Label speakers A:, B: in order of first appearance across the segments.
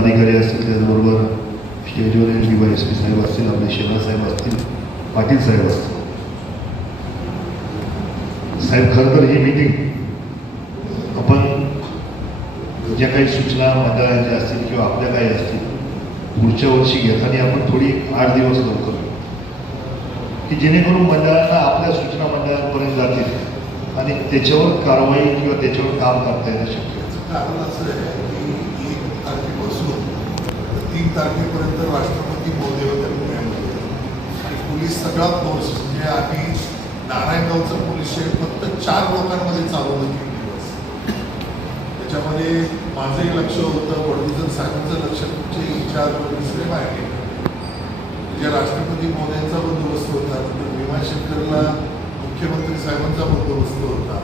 A: पदाधिकारी असतील त्याचबरोबर स्टेजवर S D Y S P साहेब असतील आपले शेना साहेब असतील पाटील साहेब असतील साहेब खरं तर ही मीटिंग आपण ज्या काही सूचना मंडळाच्या असतील किंवा आपल्या काही असतील पुढच्या वर्षी घेताना आपण थोडी आठ दिवस लवकर की जेणेकरून मंडळांना आपल्या सूचना मंडळांपर्यंत जातील आणि त्याच्यावर कारवाई किंवा त्याच्यावर काम करता येणं शक्य होतं.
B: कारण असं आहे की एक तारखेपासून तर तीन तारखेपर्यंत राष्ट्रपती महोदय होते पुण्यामध्ये आणि पोलीस सगळा फोर्स म्हणजे आम्ही नारायणगावचं पोलीस स्टेशन फक्त चार लोकांमध्ये चालवलं तीन दिवस. त्याच्यामध्ये माझंही लक्ष होतं वडील साहेबांचं लक्ष तुमचे चार दुसरे बाहेर. म्हणजे राष्ट्रपती महोदयांचा बंदोबस्त होता तर भीमाशंकरला मुख्यमंत्री साहेबांचा बंदोबस्त होता.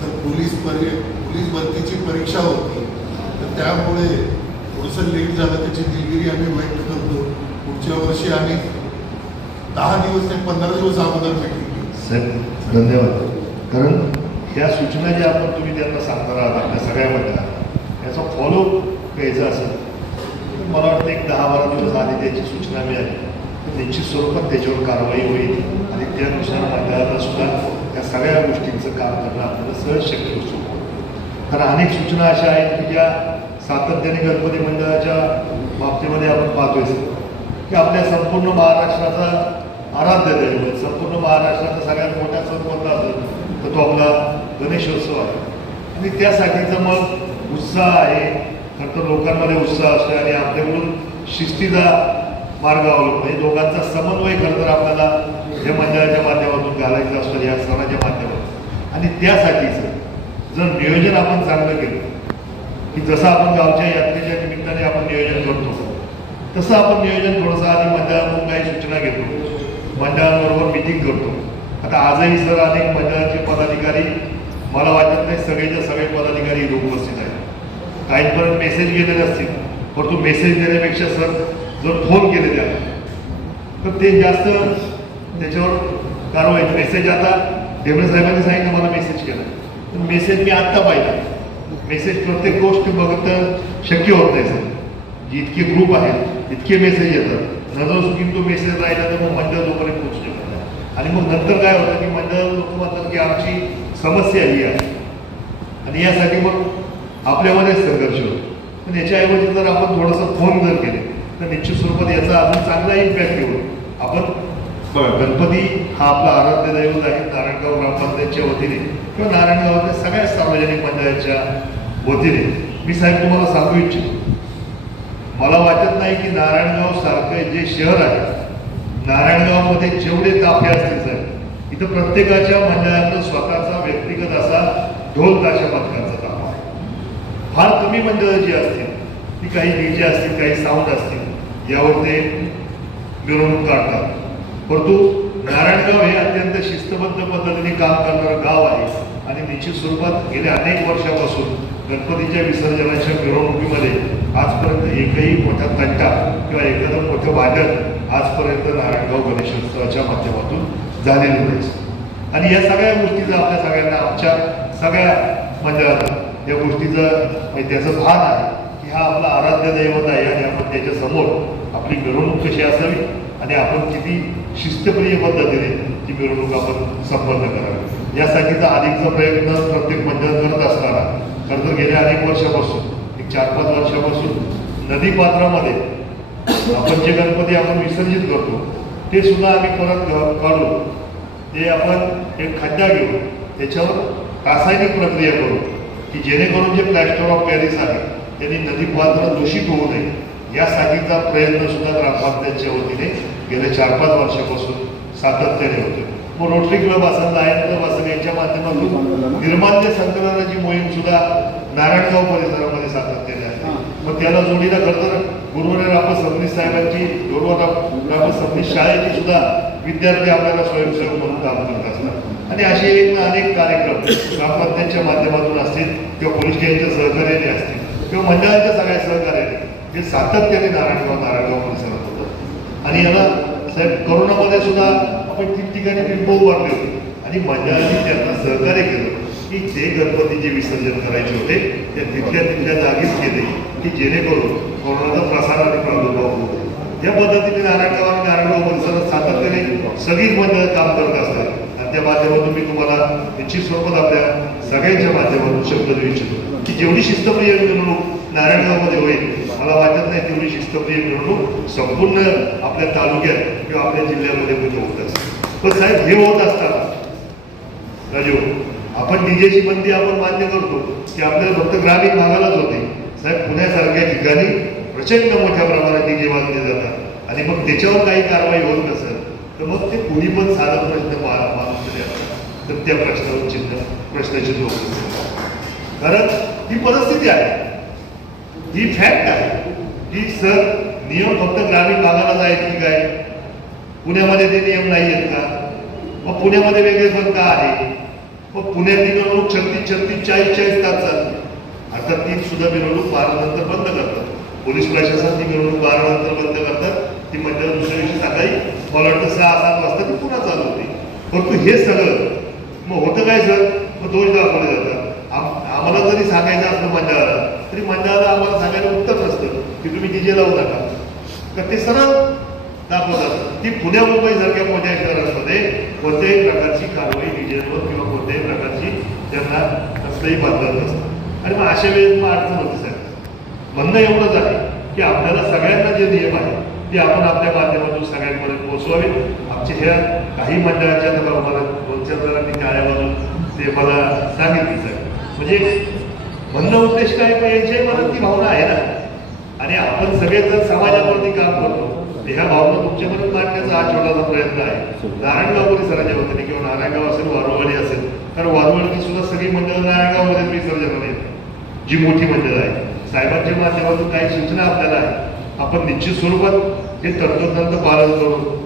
B: तर पोलीस परि पोलीस भरतीची परीक्षा होती. तर त्यामुळे थोडंसं लेट झालं त्याची दिलगिरी आम्ही व्यक्त करतो. पुढच्या वर्षी आम्ही दहा दिवस ते पंधरा दिवस अगोदर मीटिंग
A: सर धन्यवाद. कारण ह्या सूचना ज्या आपण तुम्ही त्यांना सांगणार आहात आपल्या सगळ्या मंडळांना याचा फॉलो घ्यायचा असेल तर मला वाटतं एक दहा बारा दिवस आधी त्याची सूचना मिळाली. त्यांची निश्चित स्वरूपात त्याच्यावर कारवाई होईल. आणि त्यानुसार मंडळाला सुद्धा या सगळ्या गोष्टींचं काम करणं आपल्याला सहज शक्य होऊ शकतो. कारण अनेक सूचना अशा आहेत की ज्या सातत्याने गणपती मंडळाच्या बाबतीमध्ये आपण पाहतोय. की आपल्या संपूर्ण महाराष्ट्राचा आराध्य दैवत संपूर्ण महाराष्ट्राचा सगळ्यात मोठा सण कोणता असेल तर तो आपला गणेशोत्सव आहे. आणि त्यासाठीचा मग उत्साह आहे. खरं तर लोकांमध्ये उत्साह असतो आणि आपल्याकडून शिस्तीचा मार्ग अवलंबून म्हणजे दोघांचा समन्वय खरं तर आपल्याला या मंडळाच्या माध्यमातून घालायचा असतो या सणाच्या माध्यमातून. आणि त्यासाठीचं जर नियोजन आपण चांगलं केलं की जसं आपण गावच्या यात्रेच्या निमित्ताने आपण नियोजन करतो तसं आपण नियोजन थोडंसं आधी मंडळाकडून काही सूचना घेतो. मंडळांबरोबर मिटिंग करतो. आता आजही सर अनेक मंडळाचे पदाधिकारी मला वाटत नाही सगळेच्या सगळे पदाधिकारी इथे उपस्थित आहेत. काहीपर्यंत मेसेज गेलेले असतील परंतु मेसेज देण्यापेक्षा सर जर फोन केले द्या तर ते जास्त त्याच्यावर कारवाई. मेसेज आता देवरे साहेबांनी सांगितलं मला मेसेज केला. तर मेसेज मी आत्ता पाहिला. मेसेज प्रत्येक गोष्ट बघत शक्य होत नाही सर. जी इतके ग्रुप आहेत इतके मेसेज येतात. नजर चुकीन तो मेसेज राहिला तर मग मंडळ लोकांनी पोहोचू शकत नाही. आणि मग नंतर काय होतं की मंडळ लोक म्हणतात की आमची समस्या ही आहे. आणि यासाठी मग आपल्यामध्येच संघर्ष होतो. पण याच्याऐवजी जर आपण थोडंसं फोन जर केले तर निश्चित स्वरूपात याचा अजून चांगला इम्पॅक्ट येऊन आपण गणपती हा आपला आराध्य दैवत आहे. नारायणगाव वतीने किंवा नारायणगावातल्या सगळ्या सार्वजनिक मंडळाच्या वतीने मी साहेब तुम्हाला सांगू इच्छितो. मला वाटत नाही की नारायणगाव सारखं जे शहर आहे नारायणगावमध्ये जेवढे ताफे असतील साहेब इथं प्रत्येकाच्या मंडळाचं स्वतःचा व्यक्तिगत असा ढोल ताशा पथकांचा ताफा आहे. फार कमी मंडळं जी असतील ती काही डीजे असतील काही साऊंड असतील यावर ते मिरवणूक काढतात. परंतु नारायणगाव हे अत्यंत शिस्तबद्ध पद्धतीने काम करणारं गाव आहे. आणि निश्चित सुरुवात गेल्या अनेक वर्षापासून गणपतीच्या विसर्जनाच्या मिरवणुकीमध्ये आजपर्यंत एकही मोठा तंटा किंवा एखादं मोठं वादळ आजपर्यंत नारायणगाव गणेशोत्सवाच्या माध्यमातून झालेलं नाही. आणि या सगळ्या गोष्टीचं आपल्या सगळ्यांना आमच्या सगळ्या मंडळाला या गोष्टीचं म्हणजे त्याचं भान आहे की हा आपला आराध्य दैवत आहे आणि आपण त्याच्यासमोर आपली मिरवणूक कशी असावी आणि आपण किती शिस्तप्रिय पद्धतीने ती मिरवणूक आपण संपन्न करावी. यासाठीचा अधिकचा प्रयत्न प्रत्येक मंडळ करत असताना खरं तर गेल्या अनेक वर्षापासून एक चार पाच वर्षापासून नदी पात्रामध्ये आपण जे गणपती आपण विसर्जित करतो ते सुद्धा आम्ही परत काढू ते आपण एक खड्डा घेऊ त्याच्यावर रासायनिक प्रक्रिया करू की जेणेकरून जे प्लॅस्टर ऑफ पॅरिस आहे त्यांनी नदीपात्र दूषित होऊ नये यासाठीचा प्रयत्न सुद्धा ग्रामपंचायतच्या वतीने गेल्या चार पाच वर्षापासून सातत्याने होतो मग रोटरी क्लब असेल लायन क्लब असेल यांच्या माध्यमातून निर्माल्य संकलनाची मोहीम सुद्धा नारायणगाव परिसरामध्ये सातत्याने आहे. मग त्याला जोडीला खरं तर गुरुवारी राम सबनीस साहेबांची गुरुवार राम सबनीस शाळेची सुद्धा विद्यार्थी आपल्याला स्वयंसेवक म्हणून काम करत असतात. आणि असे एक ना अनेक कार्यक्रम ग्रामपंचायतच्या माध्यमातून असतील किंवा पोलीस स्टेशनच्या सहकार्याने असतील किंवा मंडळाच्या सगळ्या सहकार्याने हे सातत्याने नारायणगाव नारायणगाव परिसरात होतं. आणि याला साहेब करोनामध्ये सुद्धा आपण ठिकठिकाणी बिंब उभारले होते. आणि आधी त्यांना सहकार्य केलं की जे गणपतीचे विसर्जन करायचे होते ते तिथल्या तिथल्या जागीच केले की जेणेकरून कोरोनाचा प्रसार आणि प्रादुर्भाव होतो या पद्धतीने नारायणगाव आणि नारायणगाव परिसरात सातत्याने सगळीच मंडळ काम करत असतात. आणि त्या माध्यमातून मी तुम्हाला निश्चित स्वरूपात आपल्या सगळ्यांच्या माध्यमातून शब्द देऊ इच्छितो की जेवढी शिस्तप्रिय निवडणूक नारायणगावमध्ये होईल मला वाटत नाही तेवढी शिस्तप्रिय निवडणूक संपूर्ण आपल्या तालुक्यात किंवा आपल्या जिल्ह्यामध्ये कुठे होत असते. पण साहेब हे होत असताना राजू आपण डीजेची बंदी आपण मान्य करतो की आपल्याला फक्त ग्रामीण भागालाच होते. साहेब पुण्यासारख्या ठिकाणी प्रचंड मोठ्या प्रमाणात डीजे वाजले जातात. आणि मग त्याच्यावर काही कारवाई होत नसेल तर मग ते कुणी पण साधा प्रश्न मा- माणूस तर त्या प्रश्नावर चिन्ह प्रश्नचिन्ह होत. असतं. कारण ही परिस्थिती आहे. ही फॅक्ट आहे की सर नियम फक्त ग्रामीण भागालाच आहेत की काय? पुण्यामध्ये ते नियम नाही आहेत का? मग पुण्यामध्ये वेगळे पण का आहे? मग पुण्यात मिरवणूक छत्तीस छत्तीस चाळीस चाळीस तास चालते आता ती सुद्धा मिरवणूक बारानंतर बंद करतात. पोलीस प्रशासन ती मिरवणूक बारानंतर बंद करतात. ती मंडळ दुसऱ्या दिवशी सकाळी मला वाटतं सहा सात वाजता ती पुन्हा चालू होते. परंतु हे सगळं मग होतं काय सर? मग दोष दाखवले जातात. आम- आम्हाला जरी सांगायचं असलं मंडळाला तरी मंडळाला आम्हाला सांगायला उत्तर नसतं की तुम्ही डीजे लावू नका. तर ते सरळ दाखवतात. की पुण्या मुंबई सारख्या मोठ्या शहरांमध्ये कोणत्याही प्रकारची कारवाई डीजेवर किंवा कोणत्याही प्रकारची त्यांना कसलंही बांधत नसतं. आणि मग अशा वेळेस मग अडचण होते साहेब. म्हणणं एवढंच आहे की आपल्याला सगळ्यांना जे नियम आहे ते आपण आपल्या माध्यमातून सगळ्यांपर्यंत पोहोचवावे. आमच्या ह्या काही मंडळाच्या तर मला दोनच्या जणांनी टाळ्या ते मला सांगितले साहेब. म्हणजे म्हणणं उद्देश काय पण ती भावना आहे ना. आणि आपण सगळेजण समाजावरती काम करतो. ह्या भावना तुमच्यापर्यंत मांडण्याचा हा छोटासा प्रयत्न आहे. नारायणगाव परिसराच्या वतीने किंवा नारायणगाव असेल वारवाडी असेल कारण वारवाडीची सुद्धा सगळी मंडळ नारायणगावमध्ये विसर्जन आहेत. जी मोठी मंडळ आहे साहेबांच्या माध्यमातून काही सूचना आपल्याला आहे आपण निश्चित स्वरूपात हे तंत्रज्ञान पालन करून